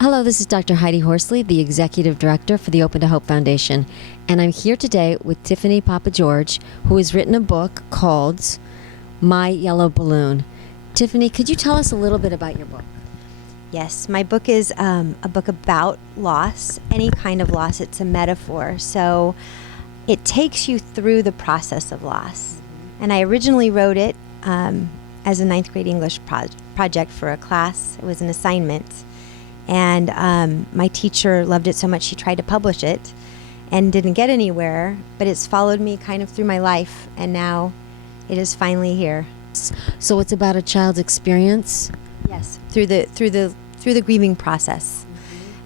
Hello, this is Dr. Heidi Horsley, the Executive Director for the Open to Hope Foundation, and I'm here today with Tiffany Papageorge, who has written a book called My Yellow Balloon. Tiffany, could you tell us a little bit about your book? Yes, my book is a book about loss, any kind of loss. It's a metaphor. So it takes you through the process of loss. And I originally wrote it as a ninth grade English project for a class. It was an assignment. And my teacher loved it so much she tried to publish it and didn't get anywhere. But it's followed me kind of through my life. And now it is finally here. So it's about a child's experience? Yes, through the grieving process.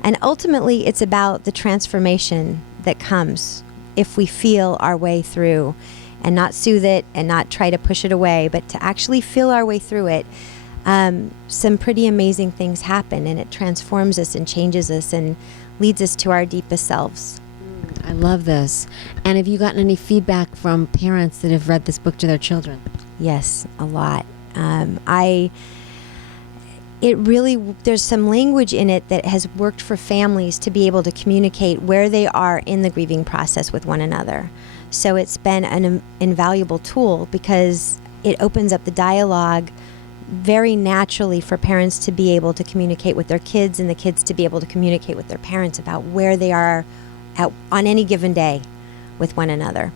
And ultimately, it's about the transformation that comes if we feel our way through and not soothe it and not try to push it away, but to actually feel our way through it. Some pretty amazing things happen, and it transforms us and changes us and leads us to our deepest selves. I love this. And have you gotten any feedback from parents that have read this book to their children? Yes, a lot. There's some language in it that has worked for families to be able to communicate where they are in the grieving process with one another. So it's been an invaluable tool because it opens up the dialogue very naturally for parents to be able to communicate with their kids and the kids to be able to communicate with their parents about where they are on any given day with one another.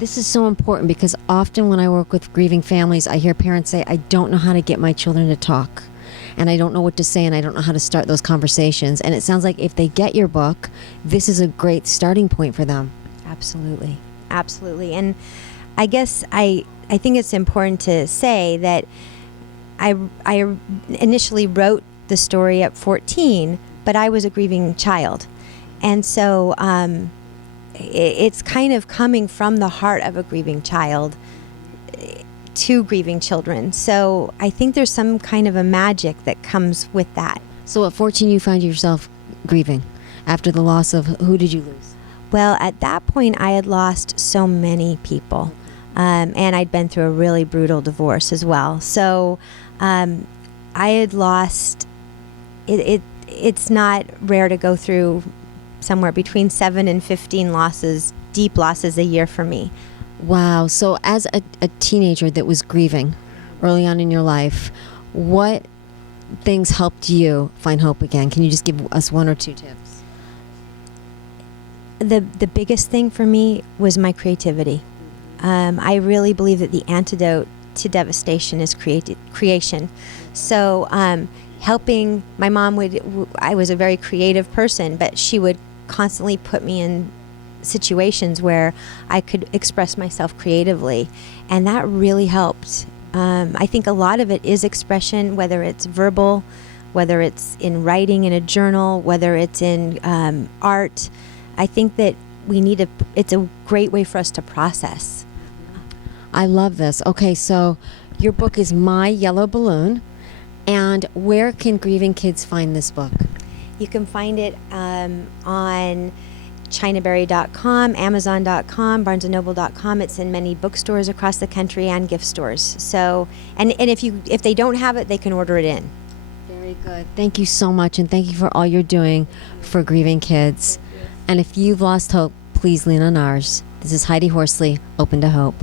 This is so important because often when I work with grieving families, I hear parents say, I don't know how to get my children to talk. And I don't know what to say, and I don't know how to start those conversations. And it sounds like if they get your book, this is a great starting point for them. Absolutely. Absolutely. And I guess I think it's important to say that I initially wrote the story at 14, but I was a grieving child. And so it's kind of coming from the heart of a grieving child to grieving children. So I think there's some kind of a magic that comes with that. So at 14, you found yourself grieving after the loss of, who did you lose? Well, at that point, I had lost so many people. And I'd been through a really brutal divorce as well. So I had lost, it's not rare to go through somewhere between 7 and 15 losses, deep losses a year for me. Wow. So as a teenager that was grieving early on in your life, what things helped you find hope again? Can you just give us one or two tips? The biggest thing for me was my creativity. I really believe that the antidote to devastation is creation. So helping, my mom I was a very creative person, but she would constantly put me in situations where I could express myself creatively, and that really helped. I think a lot of it is expression, whether it's verbal, whether it's in writing in a journal, whether it's in art. I think that it's a great way for us to process. I love this. Okay, so your book is My Yellow Balloon, and where can grieving kids find this book? You can find it on chinaberry.com, amazon.com, barnesandnoble.com. It's in many bookstores across the country and gift stores. So, and if they don't have it, they can order it in. Very good. Thank you so much, and thank you for all you're doing for grieving kids. And if you've lost hope, please lean on ours. This is Heidi Horsley, Open to Hope.